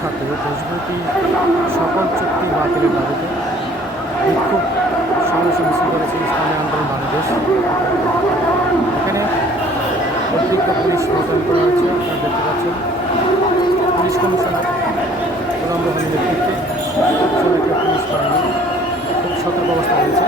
সাথে দেশব্যাপী সকল চুক্তি বাতিলের দাবিতে বিক্ষোভ সমাবেশ মিছিল করেছে ইসলামী আন্দোলন বাংলাদেশ। এখানে অতিরিক্ত পুলিশ মোতায়েন করা হয়েছে, আপনারা দেখতে পাচ্ছেন। পুলিশ কমিশনার রঙ্গবাণীর নেতৃত্বে সবাইকে পুলিশ বাহিনী খুব সতর্ক অবস্থা রয়েছে।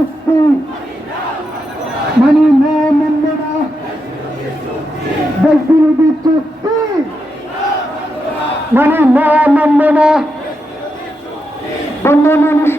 চুক্তি মানে না মানব না দেশ বিরোধী চুক্তি মানে না মানব না বন্য মানুষ